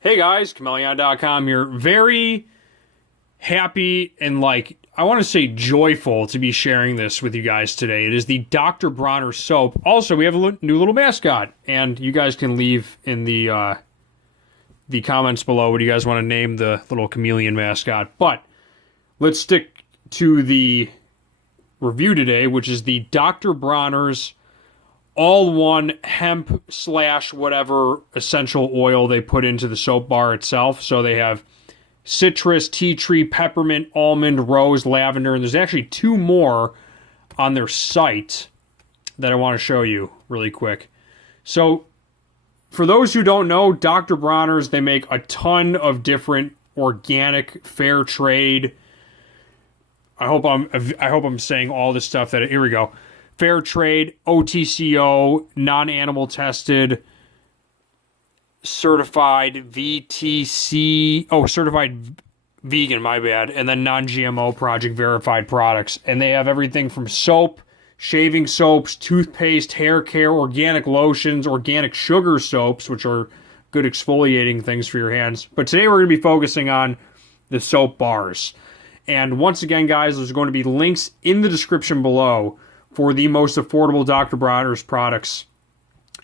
Hey guys, Chmelaeon.com here. Very happy and I want to say joyful to be sharing this with you guys today. It is the Dr. Bronner soap. Also, we have a new little mascot, and you guys can leave in the comments below what you guys want to name the little chameleon mascot. But let's stick to the review today, which is the Dr. Bronner's all-one hemp / whatever essential oil they put into the soap bar itself. So they have citrus, tea tree, peppermint, almond, rose, lavender, and there's actually two more on their site that I want to show you really quick. So for those who don't know, Dr. Bronner's, they make a ton of different organic, fair trade. I hope I'm saying all this stuff that, here we go. Fair trade, OTCO, non-animal tested, certified VTC, certified vegan, my bad, and then non-GMO project verified products. And they have everything from soap, shaving soaps, toothpaste, hair care, organic lotions, organic sugar soaps, which are good exfoliating things for your hands. But today we're going to be focusing on the soap bars. And once again, guys, there's going to be links in the description below for the most affordable Dr. Bronner's products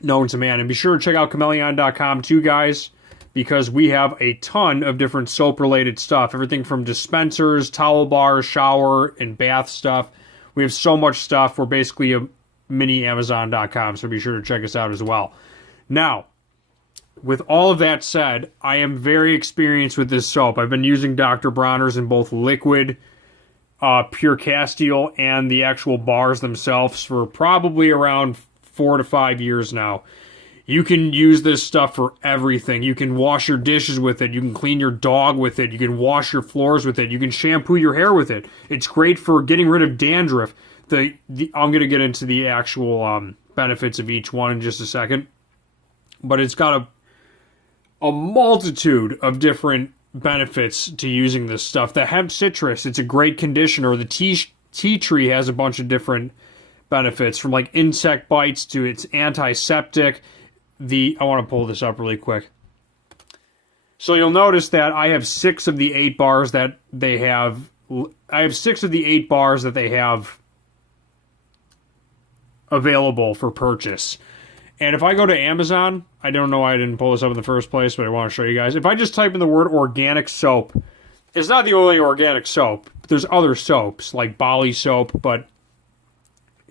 known to man. And be sure to check out Chmelaeon.com too, guys, because we have a ton of different soap-related stuff. Everything from dispensers, towel bars, shower, and bath stuff. We have so much stuff. We're basically a mini Amazon.com, so be sure to check us out as well. Now, with all of that said, I am very experienced with this soap. I've been using Dr. Bronner's in both liquid, pure Castile, and the actual bars themselves for probably around 4 to 5 years now. You can use this stuff for everything. You can wash your dishes with it. You can clean your dog with it. You can wash your floors with it. You can shampoo your hair with it. It's great for getting rid of dandruff. I'm going to get into the actual benefits of each one in just a second. But it's got a multitude of different benefits to using this stuff. The hemp citrus, it's a great conditioner. The tea tree has a bunch of different benefits, from like insect bites to it's antiseptic. I want to pull this up really quick. So you'll notice that I have 6 of the 8 bars that they have. I have 6 of the 8 bars that they have available for purchase. And if I go to Amazon, I don't know why I didn't pull this up in the first place, but I want to show you guys. If I just type in the word organic soap, it's not the only organic soap. There's other soaps, like Bali soap, but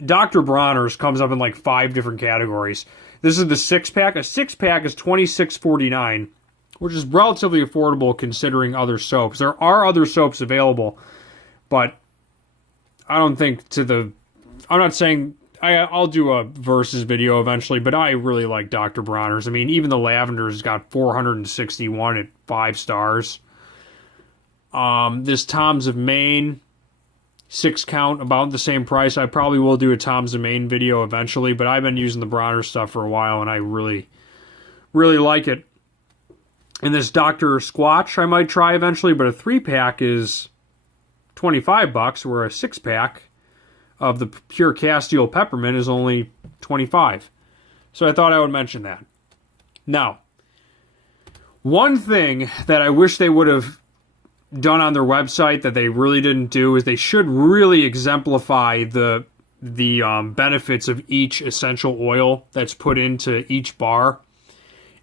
Dr. Bronner's comes up in like 5 different categories. This is the 6-pack. A 6-pack is $26.49, which is relatively affordable considering other soaps. There are other soaps available, but I don't think I'm not saying... I'll do a versus video eventually, but I really like Dr. Bronner's. I mean, even the Lavender's got 461 at 5 stars. This Tom's of Maine, 6 count, about the same price. I probably will do a Tom's of Maine video eventually, but I've been using the Bronner stuff for a while, and I really, really like it. And this Dr. Squatch I might try eventually, but a 3-pack is $25, where a 6-pack of the pure Castile Peppermint is only $25. So I thought I would mention that. Now, one thing that I wish they would have done on their website that they really didn't do is they should really exemplify the benefits of each essential oil that's put into each bar.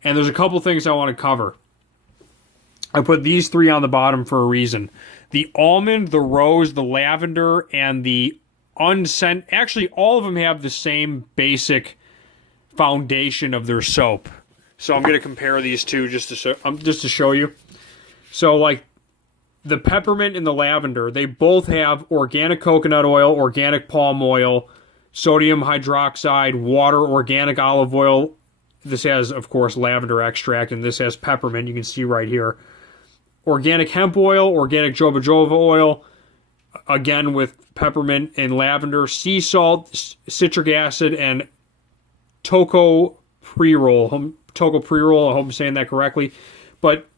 And there's a couple things I want to cover. I put these 3 on the bottom for a reason. The almond, the rose, the lavender, and the unscent. Actually, all of them have the same basic foundation of their soap. So I'm going to compare these two just to show you. So like the peppermint and the lavender, they both have organic coconut oil, organic palm oil, sodium hydroxide, water, organic olive oil. This has, of course, lavender extract, and this has peppermint. You can see right here. Organic hemp oil, organic jojoba oil, again with peppermint and lavender, sea salt, citric acid, and tocopherol. I hope I'm saying that correctly. But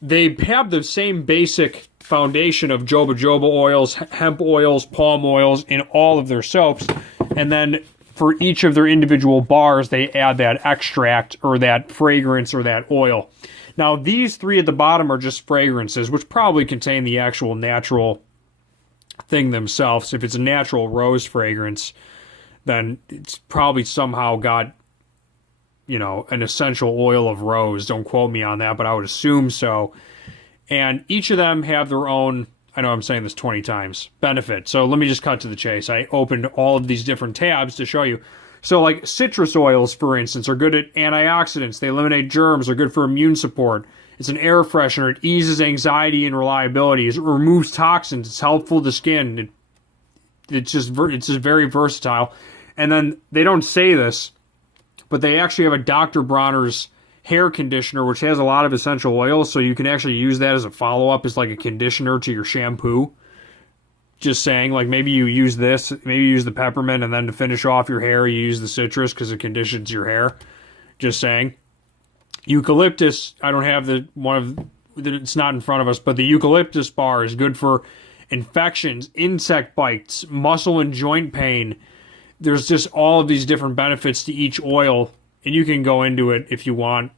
they have the same basic foundation of jojoba oils, hemp oils, palm oils in all of their soaps. And then for each of their individual bars, they add that extract or that fragrance or that oil. Now, these three at the bottom are just fragrances, which probably contain the actual natural thing themselves. If it's a natural rose fragrance, then it's probably somehow got, an essential oil of rose. Don't quote me on that, but I would assume so. And each of them have their own, I know I'm saying this 20 times, benefit. So let me just cut to the chase. I opened all of these different tabs to show you. So like citrus oils, for instance, are good at antioxidants. They eliminate germs. They're good for immune support. It's an air freshener. It eases anxiety and reliabilities. It removes toxins. It's helpful to skin. It's just very versatile. And then they don't say this, but they actually have a Dr. Bronner's hair conditioner, which has a lot of essential oils, so you can actually use that as a follow-up, as like a conditioner to your shampoo. Just saying, like maybe you use this, maybe you use the peppermint, and then to finish off your hair, you use the citrus because it conditions your hair. Just saying. Eucalyptus, I don't have it's not in front of us, but the eucalyptus bar is good for infections, insect bites, muscle and joint pain. There's just all of these different benefits to each oil, and you can go into it if you want.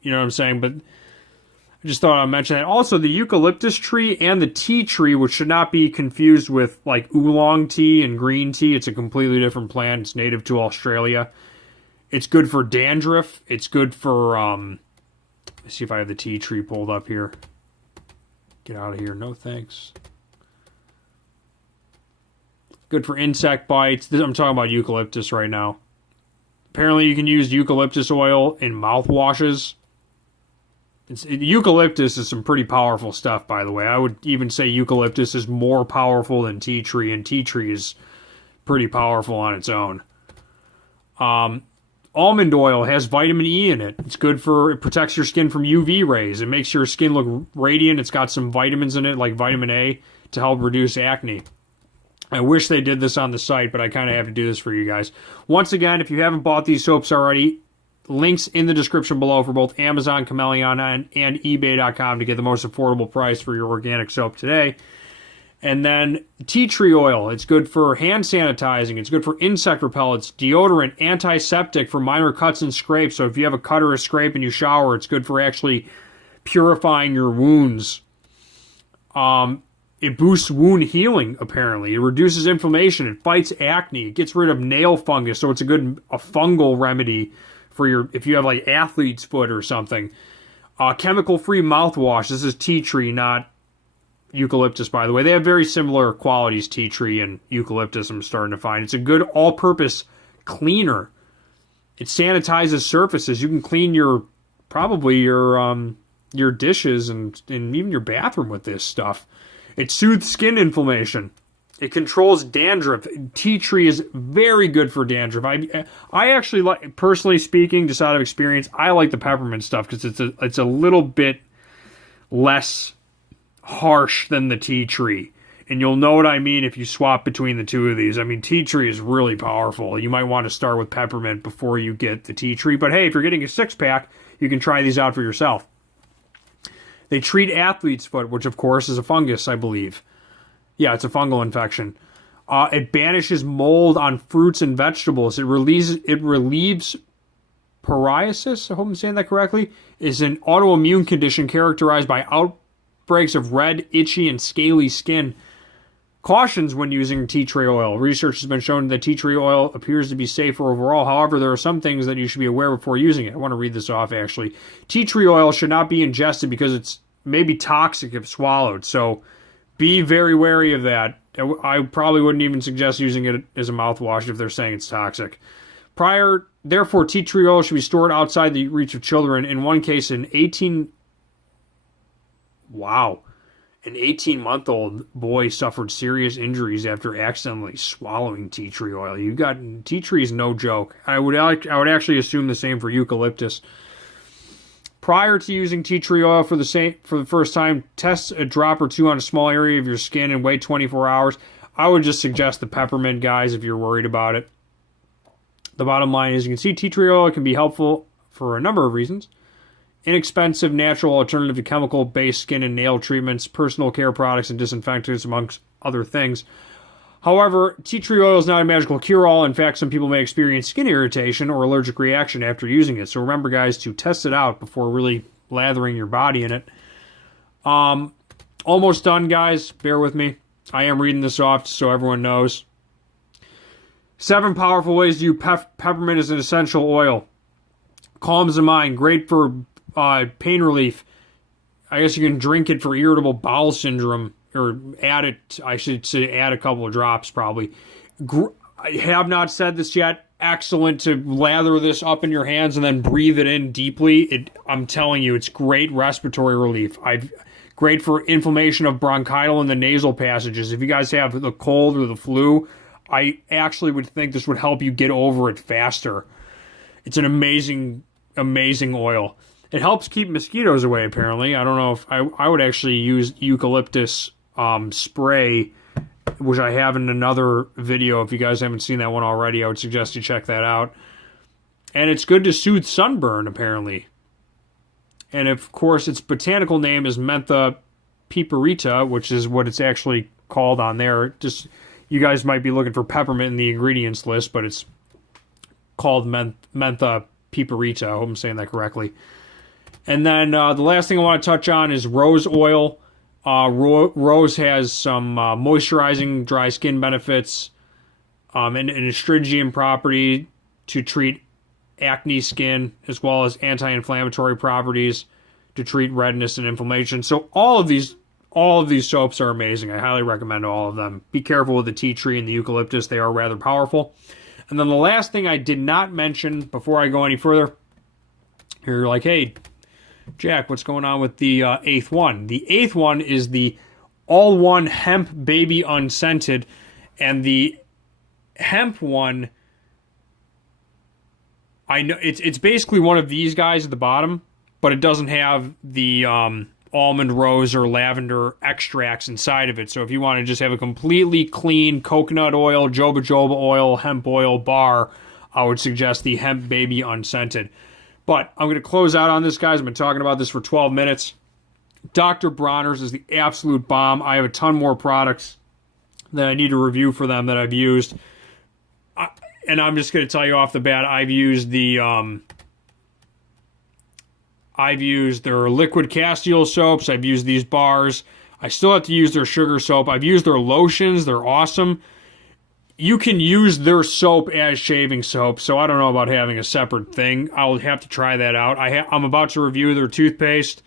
You know what I'm saying? But I just thought I'd mention that. Also, the eucalyptus tree and the tea tree, which should not be confused with like oolong tea and green tea. It's a completely different plant. It's native to Australia. It's good for dandruff. It's good for, let's see if I have the tea tree pulled up here. Get out of here. No thanks. Good for insect bites. I'm talking about eucalyptus right now. Apparently you can use eucalyptus oil in mouthwashes. Eucalyptus is some pretty powerful stuff, by the way. I would even say eucalyptus is more powerful than tea tree, and tea tree is pretty powerful on its own. Almond oil has vitamin E in it. It's good it protects your skin from UV rays. It makes your skin look radiant. It's got some vitamins in it, like vitamin A, to help reduce acne. I wish they did this on the site, but I kind of have to do this for you guys. Once again, if you haven't bought these soaps already, links in the description below for both Amazon, Chmelaeon, and eBay.com to get the most affordable price for your organic soap today. And then tea tree oil. It's good for hand sanitizing. It's good for insect repellents, deodorant, antiseptic for minor cuts and scrapes. So if you have a cut or a scrape and you shower, it's good for actually purifying your wounds. It boosts wound healing, apparently. It reduces inflammation. It fights acne. It gets rid of nail fungus. So it's a fungal remedy for if you have like athlete's foot or something. Chemical-free mouthwash. This is tea tree, not eucalyptus, by the way. They have very similar qualities, tea tree and eucalyptus, I'm starting to find. It's a good all-purpose cleaner. It sanitizes surfaces. You can clean your dishes and even your bathroom with this stuff. It soothes skin inflammation. It controls dandruff. Tea tree is very good for dandruff. I actually like, personally speaking, just out of experience, I like the peppermint stuff because it's a little bit less harsh than the tea tree. And you'll know what I mean if you swap between the two of these. I mean, tea tree is really powerful. You might want to start with peppermint before you get the tea tree. But hey, if you're getting a 6-pack, you can try these out for yourself. They treat athlete's foot, which of course is a fungus, I believe. Yeah, it's a fungal infection. It banishes mold on fruits and vegetables. It relieves psoriasis, I hope I'm saying that correctly, is an autoimmune condition characterized by outbreaks of red, itchy, and scaly skin. Cautions when using tea tree oil. Research has been shown that tea tree oil appears to be safer overall. However, there are some things that you should be aware before using it. I want to read this off, actually. Tea tree oil should not be ingested because it's maybe toxic if swallowed. So be very wary of that. I probably wouldn't even suggest using it as a mouthwash if they're saying it's toxic. Therefore, tea tree oil should be stored outside the reach of children. In one case, an 18-month-old boy suffered serious injuries after accidentally swallowing tea tree oil. Tea tree is no joke. I would actually assume the same for eucalyptus. Prior to using tea tree oil for the first time, test a drop or two on a small area of your skin and wait 24 hours. I would just suggest the peppermint, guys, if you're worried about it. The bottom line is, you can see tea tree oil can be helpful for a number of reasons. Inexpensive, natural alternative to chemical-based skin and nail treatments, personal care products, and disinfectants, amongst other things. However, tea tree oil is not a magical cure-all. In fact, some people may experience skin irritation or allergic reaction after using it. So remember, guys, to test it out before really lathering your body in it. Almost done, guys. Bear with me. I am reading this off so everyone knows. 7 powerful ways to use peppermint as an essential oil. Calms the mind. Great for pain relief. I guess you can drink it for irritable bowel syndrome. Or add it, I should say, add a couple of drops probably. I have not said this yet. Excellent to lather this up in your hands and then breathe it in deeply. I'm telling you, it's great respiratory relief. Great for inflammation of bronchial and the nasal passages. If you guys have the cold or the flu, I actually would think this would help you get over it faster. It's an amazing, amazing oil. It helps keep mosquitoes away, apparently. I don't know if I would actually use eucalyptus spray, which I have in another video. If you guys haven't seen that one already, I would suggest you check that out. And it's good to soothe sunburn, apparently. And of course, its botanical name is Mentha piperita, which is what it's actually called on there. Just, you guys might be looking for peppermint in the ingredients list, but it's called Mentha piperita. I hope I'm saying that correctly. And then the last thing I want to touch on is rose oil. Rose has some moisturizing dry skin benefits and an astringent property to treat acne skin, as well as anti-inflammatory properties to treat redness and inflammation. So all of these soaps are amazing. I highly recommend all of them. Be careful with the tea tree and the eucalyptus. They are rather powerful. And then the last thing I did not mention before I go any further, you're like, hey, Jack, what's going on with the 8th one? The 8th one is the All-One Hemp Baby Unscented, and the hemp one, I know it's basically one of these guys at the bottom, but it doesn't have the almond, rose, or lavender extracts inside of it. So if you want to just have a completely clean coconut oil, joba joba oil, hemp oil bar, I would suggest the Hemp Baby Unscented. But I'm going to close out on this, guys. I've been talking about this for 12 minutes. Dr. Bronner's is the absolute bomb. I have a ton more products that I need to review for them that I've used. And I'm just going to tell you off the bat, I've used their liquid castile soaps. I've used these bars. I still have to use their sugar soap. I've used their lotions. They're awesome. You can use their soap as shaving soap, so I don't know about having a separate thing. I'll have to try that out. I'm about to review their toothpaste,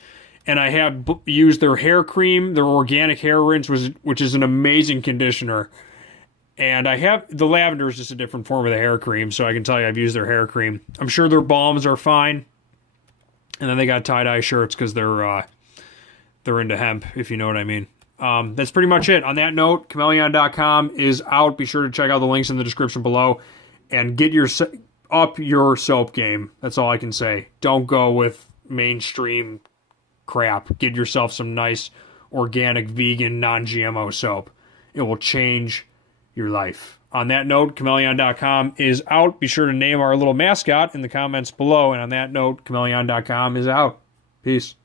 and I have used their hair cream, their organic hair rinse, which is an amazing conditioner. And I have the lavender is just a different form of the hair cream, so I can tell you I've used their hair cream. I'm sure their balms are fine. And then they got tie-dye shirts because they're into hemp, if you know what I mean. That's pretty much it. On that note, Chmelaeon.com is out. Be sure to check out the links in the description below and get up your soap game. That's all I can say. Don't go with mainstream crap. Get yourself some nice organic, vegan, non-GMO soap. It will change your life. On that note, Chmelaeon.com is out. Be sure to name our little mascot in the comments below. And on that note, Chmelaeon.com is out. Peace.